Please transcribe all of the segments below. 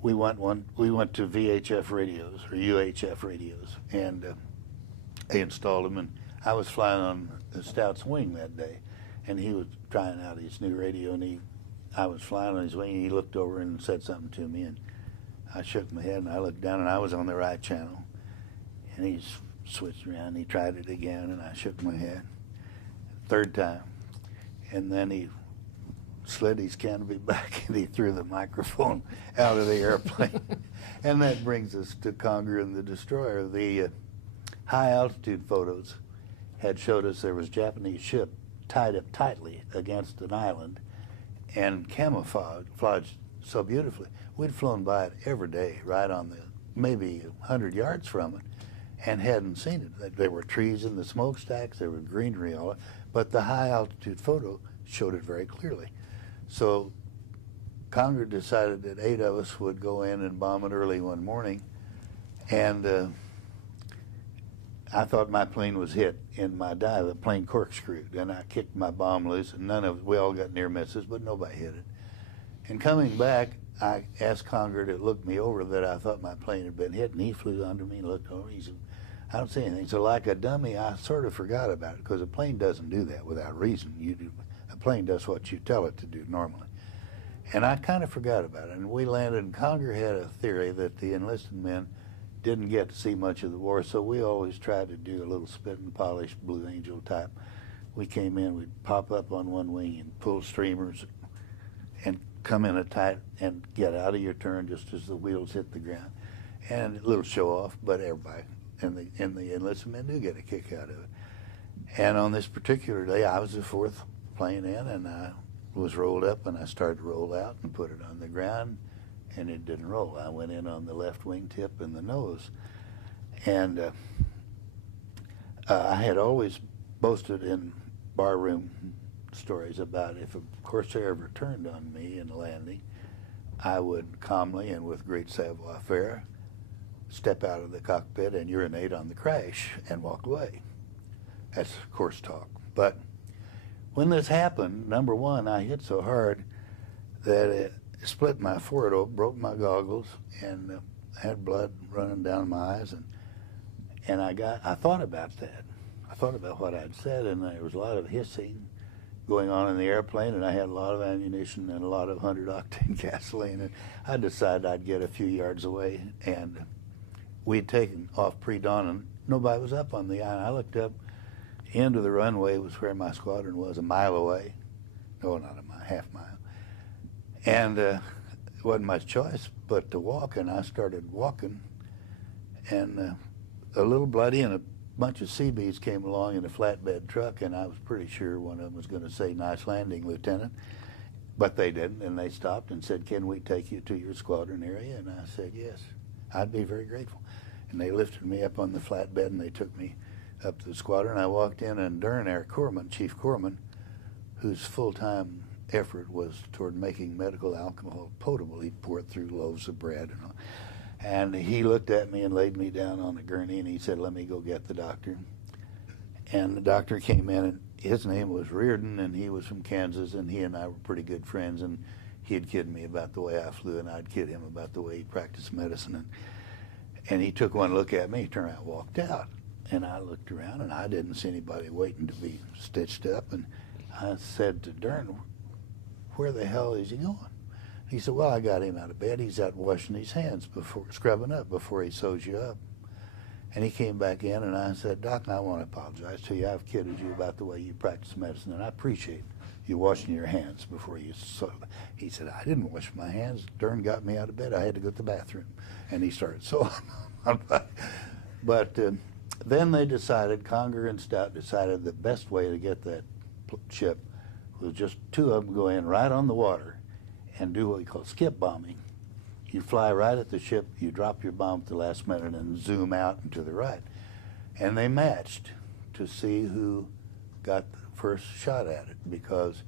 we went to VHF radios or UHF radios, and they installed them. And I was flying on the Stout's wing that day, and he was trying out his new radio, and I was flying on his wing, and he looked over and said something to me, and I shook my head, and I looked down, and I was on the right channel, and he switched around, and he tried it again, and I shook my head. Third time, and then he slid his canopy back, and he threw the microphone out of the airplane. And that brings us to Conger and the Destroyer. The high altitude photos had showed us there was a Japanese ship tied up tightly against an island and camouflaged so beautifully. We'd flown by it every day, right on the maybe 100 yards from it, and hadn't seen it. There were trees in the smokestacks, there was greenery all it, but the high altitude photo showed it very clearly. So Conger decided that 8 of us would go in and bomb it early one morning, and I thought my plane was hit in my dive. The plane corkscrewed, and I kicked my bomb loose, and we all got near misses, but nobody hit it. And coming back, I asked Conger to look me over that I thought my plane had been hit, and he flew under me and looked over. He said, I don't see anything. So like a dummy, I sort of forgot about it, because a plane doesn't do that without reason. A plane does what you tell it to do normally. And I kind of forgot about it. And we landed, and Conger had a theory that the enlisted men didn't get to see much of the war, so we always tried to do a little spit and polish Blue Angel type. We came in, we'd pop up on one wing and pull streamers and come in a tight and get out of your turn just as the wheels hit the ground. And a little show off, but everybody and the enlisted men do get a kick out of it. And on this particular day, I was the fourth plane in, and I was rolled up, and I started to roll out and put it on the ground, and it didn't roll. I went in on the left wing tip and the nose. And I had always boasted in barroom stories about if a Corsair ever turned on me in a landing, I would calmly and with great savoir-faire step out of the cockpit and urinate on the crash and walk away. That's course talk. But when this happened, number one, I hit so hard that it split my forehead open, broke my goggles, and had blood running down my eyes. And I thought about that. I thought about what I'd said, and there was a lot of hissing going on in the airplane, and I had a lot of ammunition and a lot of 100-octane gasoline, and I decided I'd get a few yards away, and we'd taken off pre-dawn, and nobody was up on the island. I looked up, end of the runway was where my squadron was, a mile away. No, not a mile, half mile. And it wasn't much choice but to walk, and I started walking, and a little bloody, and a bunch of Seabees came along in a flatbed truck, and I was pretty sure one of them was going to say, "Nice landing, Lieutenant." But they didn't, and they stopped and said, "Can we take you to your squadron area?" And I said, "Yes, I'd be very grateful." And they lifted me up on the flatbed, and they took me up to the squadron. I walked in, and Dern, our corpsman, Chief Corpsman, whose full-time effort was toward making medical alcohol potable, he'd pour it through loaves of bread and all. And he looked at me and laid me down on a gurney, and he said, "Let me go get the doctor." And the doctor came in, and his name was Reardon, and he was from Kansas, and he and I were pretty good friends, and he'd kid me about the way I flew, and I'd kid him about the way he practiced medicine. And he took one look at me, turned around and walked out. And I looked around, and I didn't see anybody waiting to be stitched up. And I said to Dern, "Where the hell is he going?" He said, "Well, I got him out of bed. He's out washing his hands before, scrubbing up before he sews you up." And he came back in, and I said, "Doc, I want to apologize to you. I've kidded you about the way you practice medicine, and I appreciate you washing your hands before you sew." He said, "I didn't wash my hands. Dern got me out of bed. I had to go to the bathroom." And he started sewing. But then they decided, Conger and Stout decided the best way to get that ship was just two of them go in right on the water and do what we call skip bombing. You fly right at the ship, you drop your bomb at the last minute and zoom out and to the right. And they matched to see who got the first shot at it, because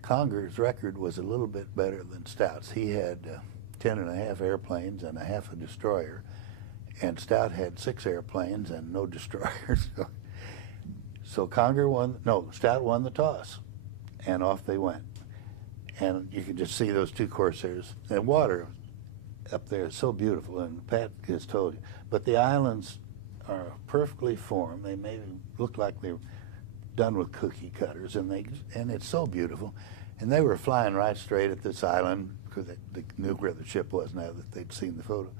Conger's record was a little bit better than Stout's. He had 10 and a half airplanes and a half a destroyer, and Stout had 6 airplanes and no destroyers. So Stout won the toss, and off they went. And you could just see those two Corsairs. And water up there is so beautiful, and Pat has told you. But the islands are perfectly formed. They maybe look like they're done with cookie cutters, and it's so beautiful. And they were flying right straight at this island, because they knew where the ship was now that they'd seen the photo.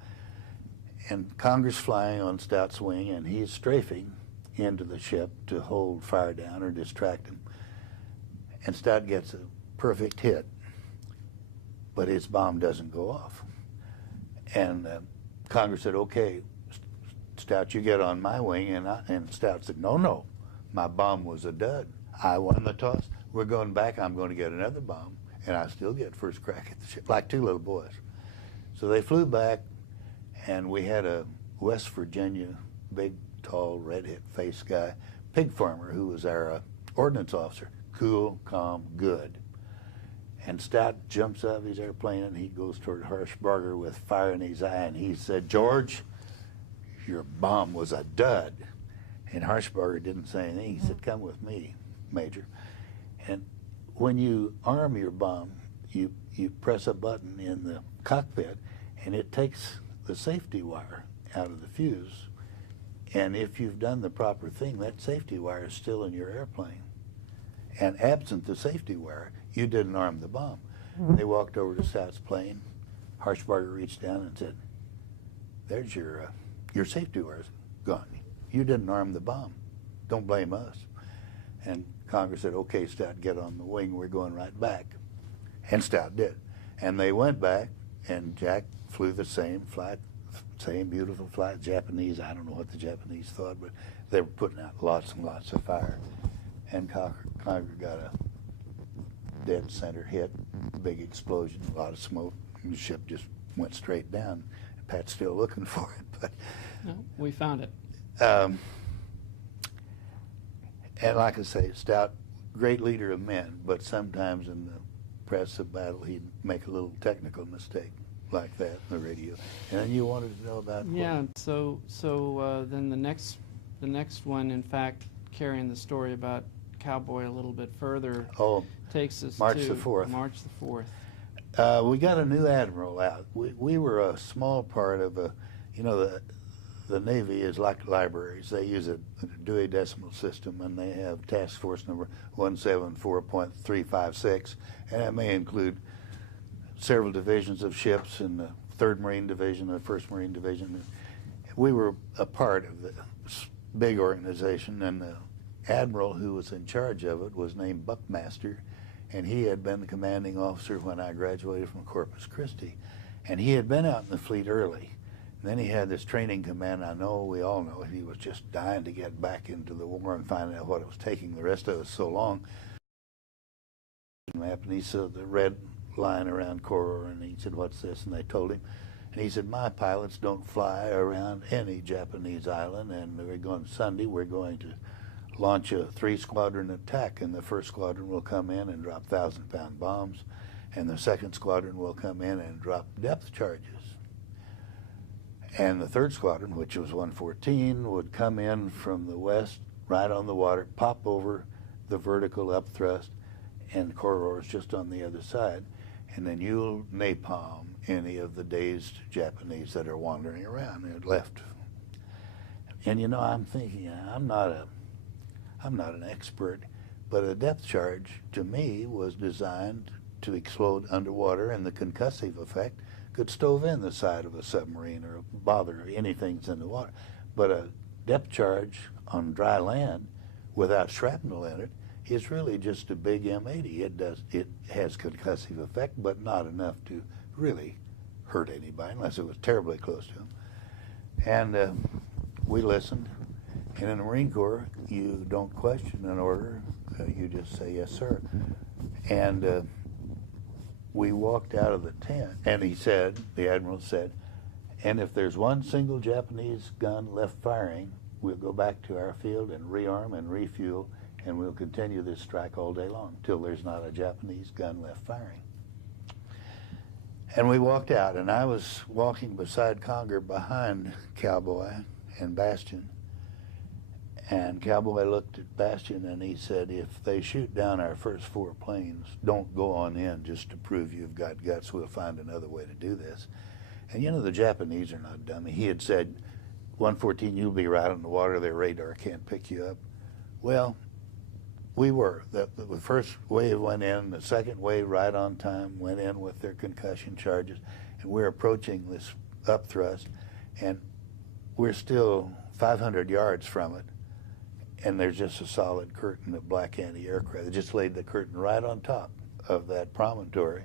And Conger's flying on Stout's wing, and he's strafing into the ship to hold fire down or distract him. And Stout gets a perfect hit, but his bomb doesn't go off. And Conger said, "Okay, Stout, you get on my wing." And Stout said, "No, my bomb was a dud. I won the toss. We're going back. I'm going to get another bomb, and I still get first crack at the ship," like two little boys. So they flew back, and we had a West Virginia, big, tall, red-faced guy, pig farmer, who was our ordnance officer. Cool, calm, good. And Stout jumps out of his airplane, and he goes toward Harshbarger with fire in his eye, and he said, "George, your bomb was a dud." And Harshbarger didn't say anything. He said, "Come with me, Major." And when you arm your bomb, you press a button in the cockpit, and it takes the safety wire out of the fuse. And if you've done the proper thing, that safety wire is still in your airplane. And absent the safety wire, you didn't arm the bomb. They walked over to Stout's plane. Harshbarger reached down and said, "There's your safety wire's gone. You didn't arm the bomb. Don't blame us." And Conger said, "Okay, Stout, get on the wing. We're going right back." And Stout did. And they went back, and Jack flew the same flight, same beautiful flight. Japanese, I don't know what the Japanese thought, but they were putting out lots and lots of fire. And Conger got a dead center hit, big explosion, a lot of smoke, and the ship just went straight down. Pat's still looking for it, but no, we found it. And like I say, Stout, great leader of men, but sometimes in the press of battle, he'd make a little technical mistake like that in the radio. And then you wanted to know about then the next one, in fact, carrying the story about Cowboy a little bit further, takes us March to the 4th. March the 4th. We got a new admiral out. We were a small part of the Navy is like libraries. They use a Dewey Decimal System, and they have task force number 174.356, and that may include several divisions of ships in the 3rd Marine Division, the 1st Marine Division. We were a part of the big organization, and the admiral who was in charge of it was named Buckmaster, and he had been the commanding officer when I graduated from Corpus Christi. And he had been out in the fleet early. And then he had this training command. We all know it. He was just dying to get back into the war and find out what it was taking the rest of us so long. And he saw the red line around Koror, and he said, "What's this?" And they told him. And he said, "My pilots don't fly around any Japanese island, and we're going Sunday, we're going to launch a 3-squadron attack, and the 1st squadron will come in and drop 1,000-pound bombs, and the 2nd squadron will come in and drop depth charges. And the 3rd squadron, which was 114, would come in from the west, right on the water, pop over the vertical upthrust, and Koror is just on the other side, and then you'll napalm any of the dazed Japanese that are wandering around and left." And I'm thinking, I'm not an expert, but a depth charge to me was designed to explode underwater, and the concussive effect could stove in the side of a submarine or bother anything that's in the water. But a depth charge on dry land without shrapnel in it is really just a big M80. It has concussive effect, but not enough to really hurt anybody unless it was terribly close to them. And we listened. And in the Marine Corps, you don't question an order. You just say, "Yes, sir." And we walked out of the tent, and the Admiral said, "And if there's one single Japanese gun left firing, we'll go back to our field and rearm and refuel, and we'll continue this strike all day long till there's not a Japanese gun left firing." And we walked out, and I was walking beside Conger behind Cowboy and Bastion. And Cowboy looked at Bastion, and he said, "If they shoot down our first 4 planes, don't go on in just to prove you've got guts. We'll find another way to do this." And you know, the Japanese are not dummy. He had said, 114, you'll be right on the water. Their radar can't pick you up. Well, we were. The first wave went in. The second wave, right on time, went in with their concussion charges. And we're approaching this upthrust, and we're still 500 yards from it. And there's just a solid curtain of black anti-aircraft. They just laid the curtain right on top of that promontory,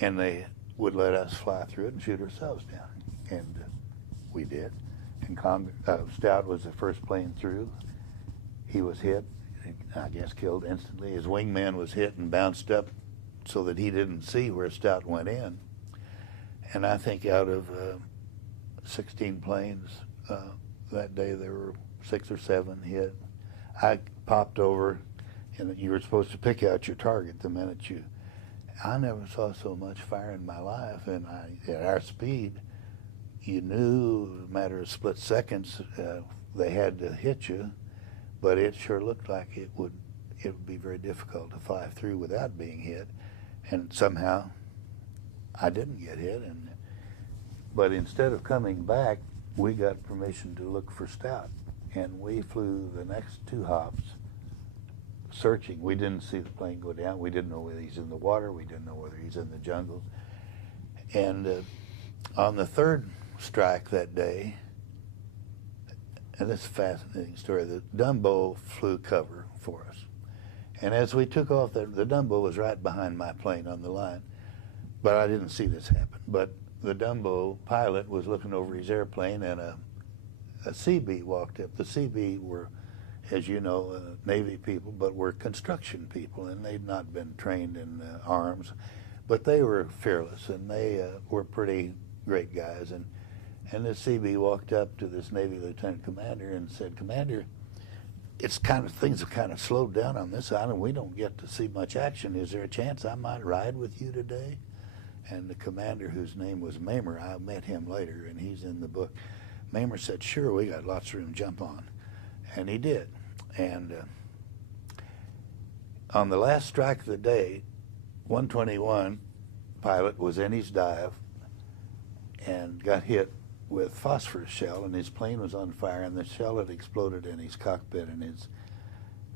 and they would let us fly through it and shoot ourselves down. And we did. And Stout was the first plane through. He was hit, I guess killed instantly. His wingman was hit and bounced up so that he didn't see where Stout went in. And I think out of 16 planes that day, there were 6 or 7 hit. I popped over, and you were supposed to pick out your target the minute you. I never saw so much fire in my life, and at our speed, you knew, a matter of split seconds, they had to hit you, but it sure looked like it would be very difficult to fly through without being hit, and somehow I didn't get hit. But instead of coming back, we got permission to look for Stout, and we flew the next 2 hops searching. We didn't see the plane go down. We didn't know whether he's in the water. We didn't know whether he's in the jungle. And on the 3rd strike that day, and this is a fascinating story, the Dumbo flew cover for us. And as we took off, the Dumbo was right behind my plane on the line, but I didn't see this happen. But the Dumbo pilot was looking over his airplane, and a CB walked up. The CB were, as you know, Navy people, but were construction people, and they'd not been trained in arms, but they were fearless, and they were pretty great guys. And this CB walked up to this Navy lieutenant commander and said, "Commander, things have kind of slowed down on this island. We don't get to see much action. Is there a chance I might ride with you today?" And the commander, whose name was Mamer, I met him later, and he's in the book. Mamer said, "Sure, we got lots of room, jump on." And he did. And on the last strike of the day, 121 pilot was in his dive and got hit with phosphorus shell, and his plane was on fire, and the shell had exploded in his cockpit, and his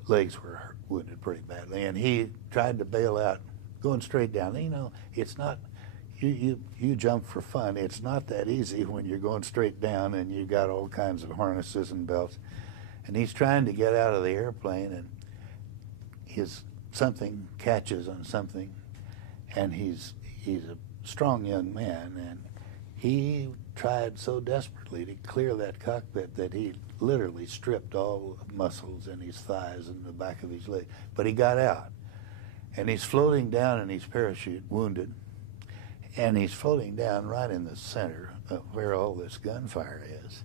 legs were wounded pretty badly. And he tried to bail out, going straight down. You know, it's not, you jump for fun. It's not that easy when you're going straight down and you got all kinds of harnesses and belts. And he's trying to get out of the airplane, and something catches on something, and he's a strong young man, and he tried so desperately to clear that cockpit that he literally stripped all muscles in his thighs and the back of his leg. But he got out, and he's floating down in his parachute, wounded, and he's floating down right in the center of where all this gunfire is.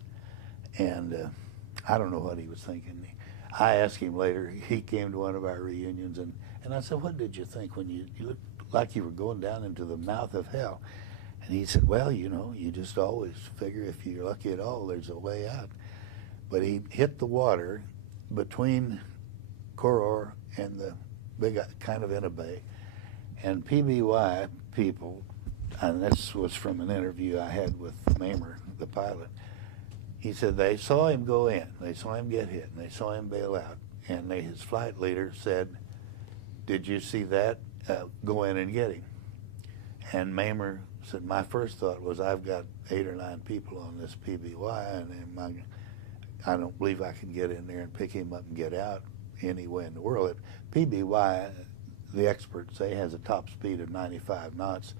And I don't know what he was thinking. I asked him later. He came to one of our reunions, and I said, "What did you think when you looked like you were going down into the mouth of hell?" And he said, "Well, you know, you just always figure if you're lucky at all, there's a way out." But he hit the water between Corsair and the big kind of in a bay. And PBY people, and this was from an interview I had with Mamer, the pilot, he said they saw him go in, they saw him get hit, and they saw him bail out. And his flight leader said, "Did you see that? Go in and get him." And Mamer said, "My first thought was, I've got 8 or 9 people on this PBY, and I don't believe I can get in there and pick him up and get out any way in the world." PBY, the experts say, has a top speed of 95 knots,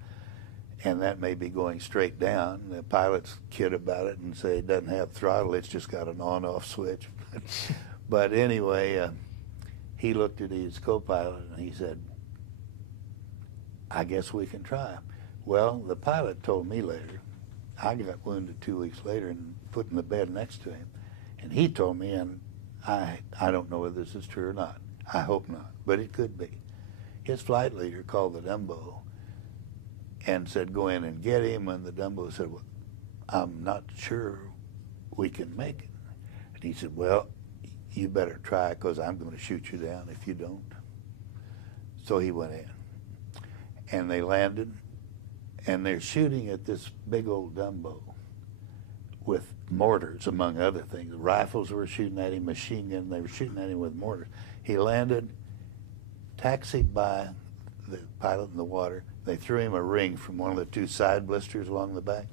and that may be going straight down. The pilots kid about it and say it doesn't have throttle, it's just got an on-off switch. But anyway, he looked at his co-pilot and he said, "I guess we can try." Well, the pilot told me later, I got wounded 2 weeks later and put in the bed next to him, and he told me, and I don't know whether this is true or not, I hope not, but it could be. His flight leader called the Dumbo and said, "Go in and get him," and the Dumbo said, "Well, I'm not sure we can make it." And he said, "Well, you better try, because I'm going to shoot you down if you don't." So he went in, and they landed, and they're shooting at this big old Dumbo with mortars, among other things. Rifles were shooting at him, machine gun, they were shooting at him with mortars. He landed, taxied by the pilot in the water. They threw him a ring from one of the two side blisters along the back,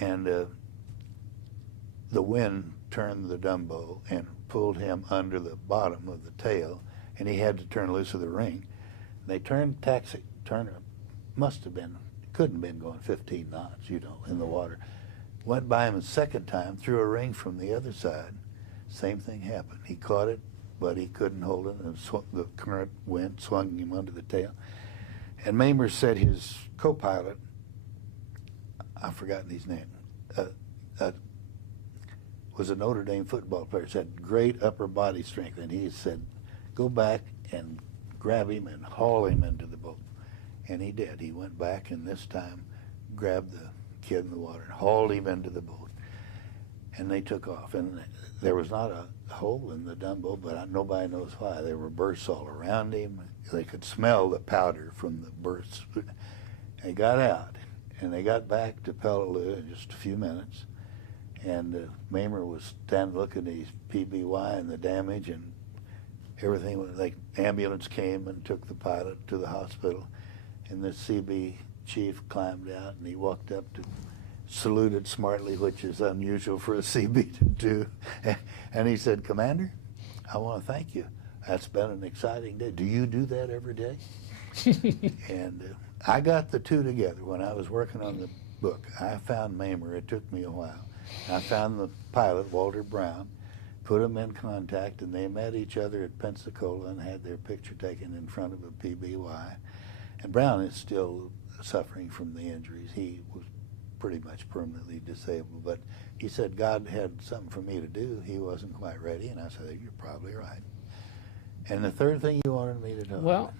and the wind turned the Dumbo and pulled him under the bottom of the tail, and he had to turn loose of the ring. They turned taxi, must have been, couldn't have been going 15 knots, you know, in the water. Went by him a second time, threw a ring from the other side. Same thing happened. He caught it, but he couldn't hold it, and the current went, swung him under the tail. And Mamers said his co-pilot, I've forgotten his name, was a Notre Dame football player, had great upper body strength, and he said, go back and grab him and haul him into the boat. And he did. He went back and this time grabbed the kid in the water and hauled him into the boat. And they took off. And there was not a hole in the Dumbo, but nobody knows why. There were bursts all around him. They could smell the powder from the bursts. They got out, and they got back to Peleliu in just a few minutes. And Mamer was standing looking at his PBY and the damage and everything. Like, ambulance came and took the pilot to the hospital, and the CB chief climbed out and he walked up to saluted smartly, which is unusual for a CB to do. And he said, Commander, I want to thank you. That's been an exciting day. Do you do that every day? And I got the two together when I was working on the book. I found Mamer. It took me a while. I found the pilot, Walter Brown, put them in contact, and they met each other at Pensacola and had their picture taken in front of a PBY. And Brown is still suffering from the injuries. He was pretty much permanently disabled, but he said God had something for me to do. He wasn't quite ready, and I said, you're probably right. And the third thing you wanted me to know. Well,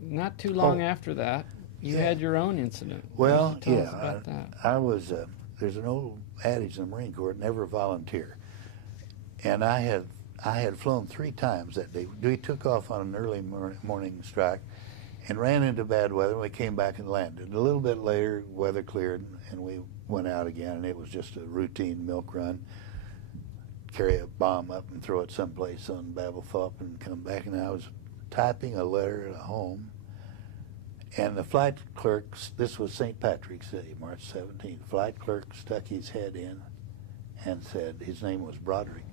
not too long after that, you had your own incident. Well, tell us about that? I was, there's an old adage in the Marine Corps, never volunteer. And I had flown 3 times that day. We took off on an early morning strike and ran into bad weather. We came back and landed. A little bit later, weather cleared, and we went out again, and it was just a routine milk run. Carry a bomb up and throw it someplace on Babelthorpe and come back. And I was typing a letter at home, and the flight clerk, this was St. Patrick's Day, March 17th, the flight clerk stuck his head in and said, his name was Broderick,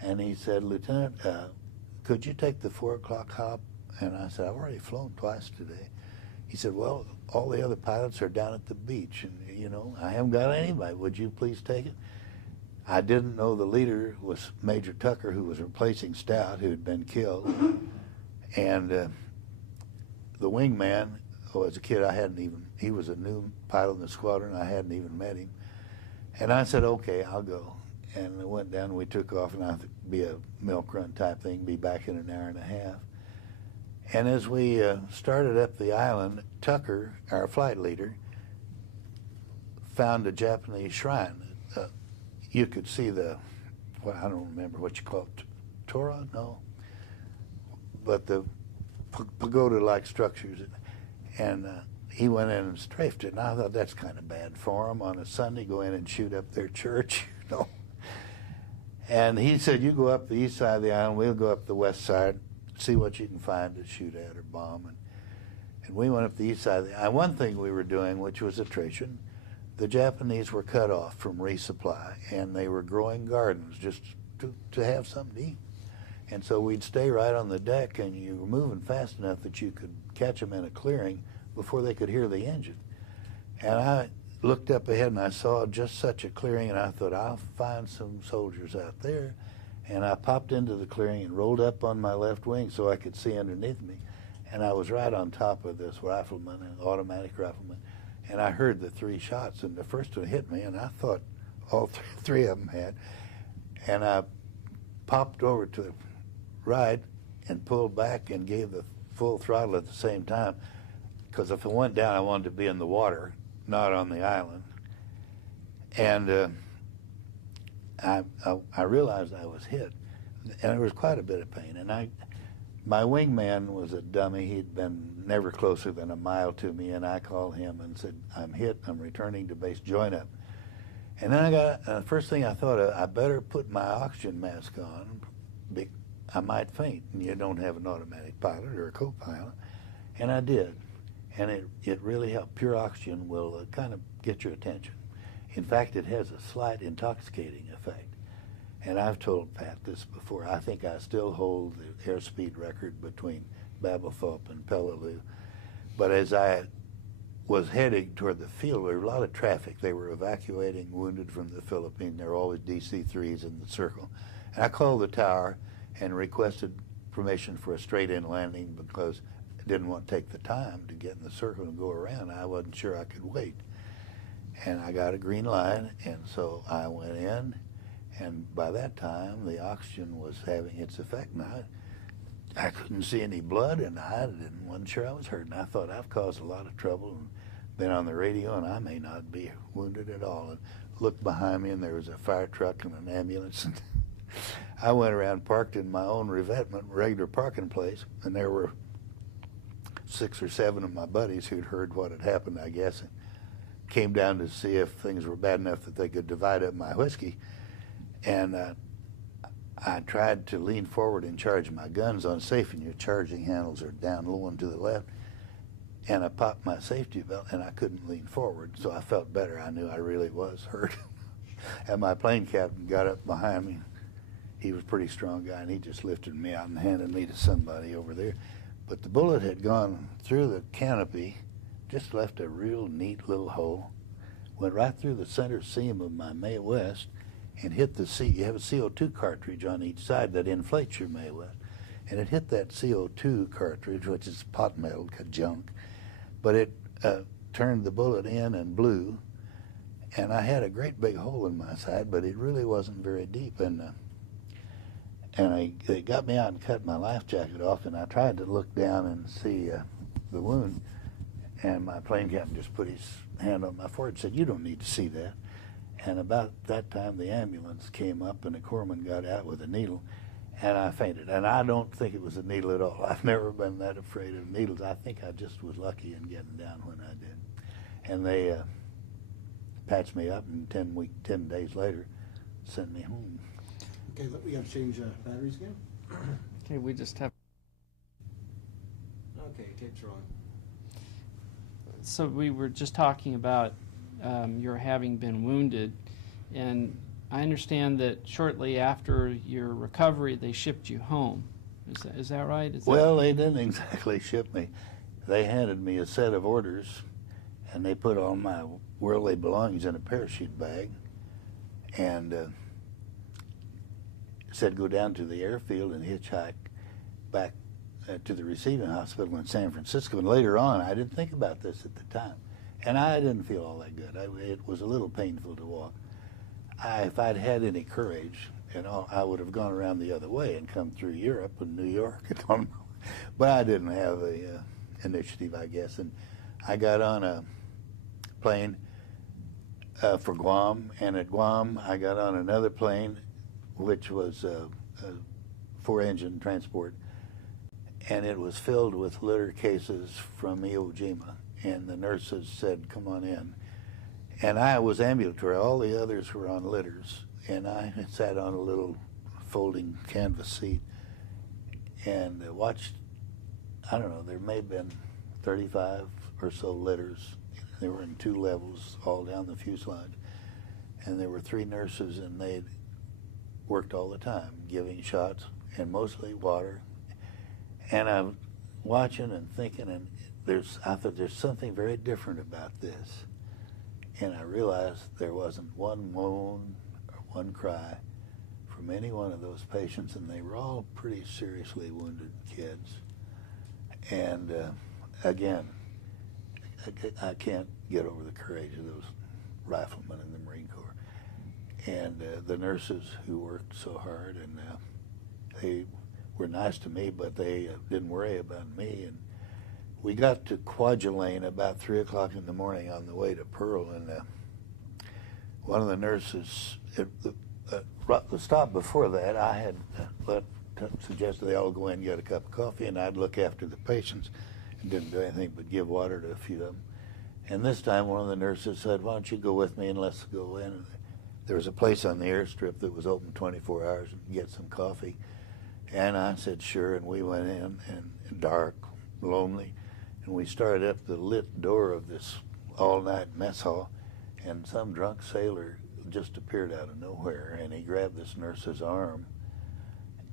and he said, Lieutenant, could you take the 4 o'clock hop? And I said, I've already flown twice today. He said, well, all the other pilots are down at the beach, and, you know, I haven't got anybody. Would you please take it? I didn't know the leader was Major Tucker, who was replacing Stout, who had been killed. And the wingman was a kid I hadn't even, he was a new pilot in the squadron. I hadn't even met him. And I said, okay, I'll go. And I went down, and we took off, and I thought it'd be a milk run type thing, be back in an hour and a half. And as we started up the island, Tucker, our flight leader, found a Japanese shrine. You could see the, well, I don't remember what you call it, Torah? No. But the pagoda-like structures. And he went in and strafed it, and I thought that's kind of bad form on a Sunday, go in and shoot up their church, you know. And he said, you go up the east side of the island, we'll go up the west side, see what you can find to shoot at or bomb. And we went up the east side of the island. One thing we were doing, which was attrition, the Japanese were cut off from resupply, and they were growing gardens just to have something to eat. And so we'd stay right on the deck, and you were moving fast enough that you could catch them in a clearing before they could hear the engine. And I looked up ahead, and I saw just such a clearing, and I thought, I'll find some soldiers out there. And I popped into the clearing and rolled up on my left wing so I could see underneath me. And I was right on top of this rifleman, an automatic rifleman. And I heard the 3 shots, and the first one hit me, and I thought all 3 of them had. And I popped over to the right and pulled back and gave the full throttle at the same time, because if it went down, I wanted to be in the water, not on the island. And I realized I was hit, and there was quite a bit of pain. And my wingman was a dummy. He'd been never closer than a mile to me, and I called him and said, I'm hit, I'm returning to base, join up. And then the first thing I thought of, I better put my oxygen mask on. I might faint, and you don't have an automatic pilot or a co-pilot. And I did. And it really helped. Pure oxygen will kind of get your attention. In fact, it has a slight intoxicating effect. And I've told Pat this before. I think I still hold the airspeed record between Babelthorpe and Peleliu. But as I was heading toward the field, there was a lot of traffic. They were evacuating wounded from the Philippines. There were always DC-3s in the circle. And I called the tower and requested permission for a straight-in landing because I didn't want to take the time to get in the circle and go around. I wasn't sure I could wait. And I got a green light, and so I went in, and by that time the oxygen was having its effect. Now, I couldn't see any blood, and wasn't sure I was hurt. And I thought, I've caused a lot of trouble and been on the radio, and I may not be wounded at all. And looked behind me, and there was a fire truck and an ambulance. And I went around, parked in my own revetment, regular parking place, and there were 6 or 7 of my buddies who'd heard what had happened, I guess, and came down to see if things were bad enough that they could divide up my whiskey. And I tried to lean forward and charge my guns on safe, and your charging handles are down low and to the left. And I popped my safety belt, and I couldn't lean forward, so I felt better. I knew I really was hurt. And my plane captain got up behind me. He was a pretty strong guy, and he just lifted me out and handed me to somebody over there. But the bullet had gone through the canopy, just left a real neat little hole, went right through the center seam of my Mae West, and hit the you have a CO2 cartridge on each side that inflates your Mae West. And it hit that CO2 cartridge, which is pot metal junk, but it turned the bullet in and blew. And I had a great big hole in my side, but it really wasn't very deep. And they got me out and cut my life jacket off, and I tried to look down and see the wound. And my plane captain just put his hand on my forehead and said, "You don't need to see that." And about that time, the ambulance came up, and the corpsman got out with a needle, and I fainted. And I don't think it was a needle at all. I've never been that afraid of needles. I think I just was lucky in getting down when I did. And they patched me up, and 10 days later, sent me home. Okay, we got to change batteries again. Okay, we just have. Okay, tapes are on. So we were just talking about your having been wounded, and I understand that shortly after your recovery, they shipped you home. Is that right? They didn't exactly ship me. They handed me a set of orders, and they put all my worldly belongings in a parachute bag, and said go down to the airfield and hitchhike back to the receiving hospital in San Francisco. And later on, I didn't think about this at the time, and I didn't feel all that good. It was a little painful to walk. If I'd had any courage and all, I would have gone around the other way and come through Europe and New York. But I didn't have the initiative, I guess. And I got on a plane for Guam, and at Guam I got on another plane, which was a 4-engine transport, and it was filled with litter cases from Iwo Jima. And the nurses said, "Come on in." And I was ambulatory. All the others were on litters, and I sat on a little folding canvas seat and watched. I don't know, there may have been 35 or so litters. They were in 2 levels all down the fuselage, and there were 3 nurses, and they worked all the time giving shots and mostly water. And I'm watching and thinking, and I thought there's something very different about this. And I realized there wasn't one moan or one cry from any one of those patients, and they were all pretty seriously wounded kids. And again, I can't get over the courage of those riflemen in the Marine Corps. And the nurses who worked so hard, and they were nice to me, but they didn't worry about me. And we got to Kwajalein about 3 o'clock in the morning on the way to Pearl, and one of the nurses, the stop before that, I had let suggested they all go in and get a cup of coffee, and I'd look after the patients and didn't do anything but give water to a few of them. And this time one of the nurses said, why don't you go with me and let's go in. There was a place on the airstrip that was open 24 hours and get some coffee. And I said, sure, and we went in, and dark, lonely, and we started up the lit door of this all-night mess hall, and some drunk sailor just appeared out of nowhere, and he grabbed this nurse's arm,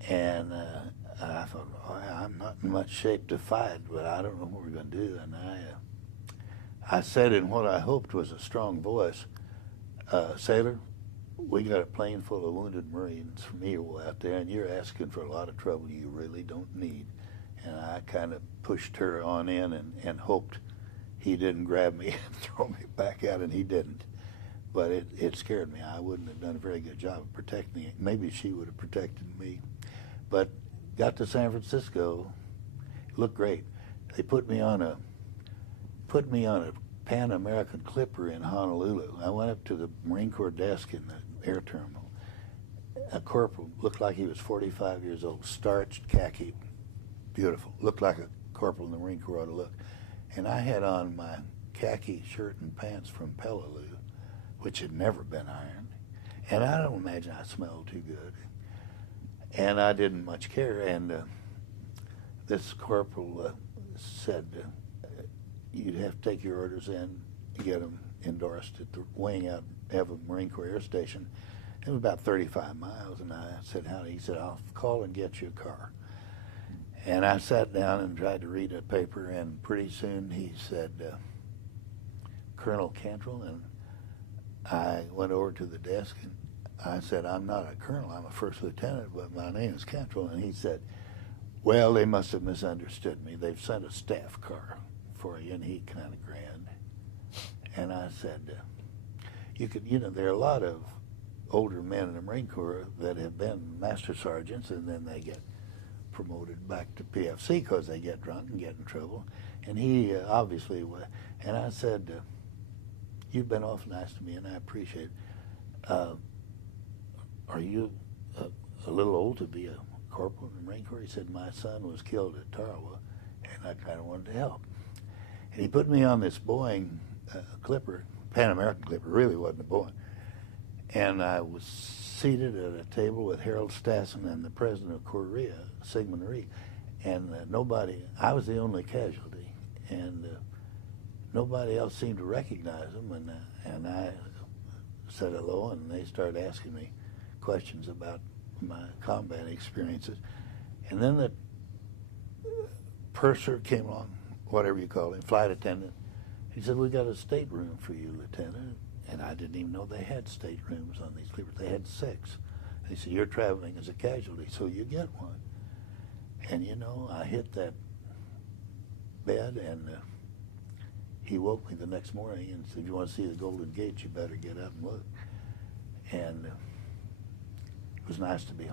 and I thought, oh, I'm not in much shape to fight, but I don't know what we're going to do. And I said in what I hoped was a strong voice, sailor, we got a plane full of wounded Marines from Eagle out there, and you're asking for a lot of trouble you really don't need. And I kind of pushed her on in and hoped he didn't grab me and throw me back out, and he didn't. But it scared me. I wouldn't have done a very good job of protecting it. Maybe she would have protected me. But got to San Francisco, it looked great. They put me on a Pan American Clipper in Honolulu. I went up to the Marine Corps desk in the air terminal. A corporal looked like he was 45 years old, starched, khaki, beautiful. Looked like a corporal in the Marine Corps ought to look. And I had on my khaki shirt and pants from Peleliu, which had never been ironed. And I don't imagine I smelled too good. And I didn't much care. And this corporal said, you'd have to take your orders in, get them endorsed at the wing out of a Marine Corps Air Station. It was about 35 miles, and I said, howdy? He said, I'll call and get you a car. And I sat down and tried to read a paper, and pretty soon he said, Colonel Cantrell, and I went over to the desk, and I said, I'm not a colonel, I'm a first lieutenant, but my name is Cantrell. And he said, well, they must have misunderstood me. They've sent a staff car for you, and he kind of grinned. And I said, there are a lot of older men in the Marine Corps that have been master sergeants, and then they get promoted back to PFC because they get drunk and get in trouble. And he obviously was. And I said, you've been awful nice to me, and I appreciate it. Are you a little old to be a corporal in the Marine Corps? He said, my son was killed at Tarawa, and I kind of wanted to help. And he put me on this Boeing Clipper, Pan American Clipper, really wasn't a Boeing. And I was seated at a table with Harold Stassen and the president of Korea, Sigmund Rhee, and I was the only casualty, and nobody else seemed to recognize him, and I said hello, and they started asking me questions about my combat experiences. And then the purser came along, whatever you call him, flight attendant. He said, we got a stateroom for you, Lieutenant. And I didn't even know they had staterooms on these Clippers. They had 6. They said, you're traveling as a casualty, so you get one. And I hit that bed, and he woke me the next morning and said, you want to see the Golden Gate, you better get up and look. And it was nice to be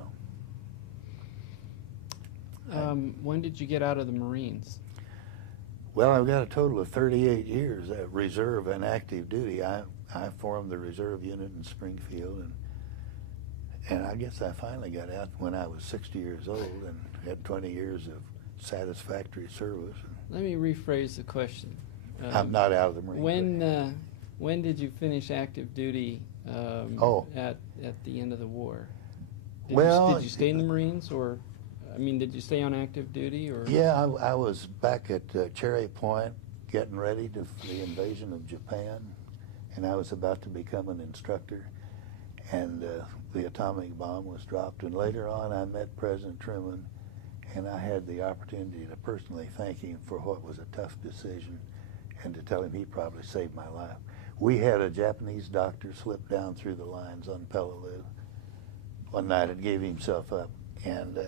home. When did you get out of the Marines? Well, I've got a total of 38 years at reserve and active duty. I formed the reserve unit in Springfield, and I guess I finally got out when I was 60 years old and had 20 years of satisfactory service. Let me rephrase the question. I'm not out of the Marine Corps. When did you finish active duty at the end of the war? Did you stay in the Marines, or did you stay on active duty? Or yeah, I was back at Cherry Point getting ready for the invasion of Japan, and I was about to become an instructor, and the atomic bomb was dropped. And later on, I met President Truman, and I had the opportunity to personally thank him for what was a tough decision, and to tell him he probably saved my life. We had a Japanese doctor slip down through the lines on Peleliu one night and gave himself up, and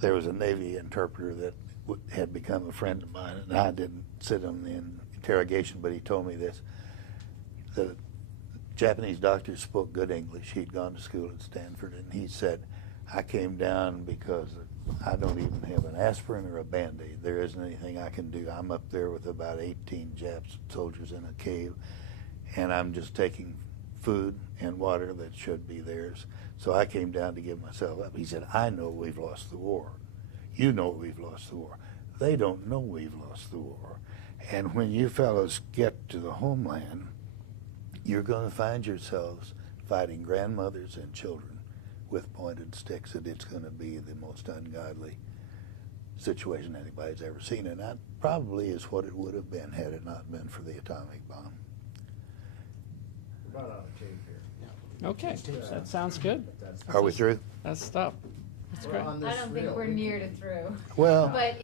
there was a Navy interpreter that had become a friend of mine, and I didn't sit on the interrogation, but he told me this. The Japanese doctor spoke good English. He'd gone to school at Stanford, and he said, I came down because I don't even have an aspirin or a Band-Aid. There isn't anything I can do. I'm up there with about 18 Japs soldiers in a cave, and I'm just taking food and water that should be theirs. So I came down to give myself up. He said, I know we've lost the war. You know we've lost the war. They don't know we've lost the war. And when you fellows get to the homeland, you're going to find yourselves fighting grandmothers and children with pointed sticks, and it's going to be the most ungodly situation anybody's ever seen. And that probably is what it would have been had it not been for the atomic bomb. We're about out of tape here. Okay, that sounds good. Are we through? That's stuff. That's great. I don't think we're near to through. Well, But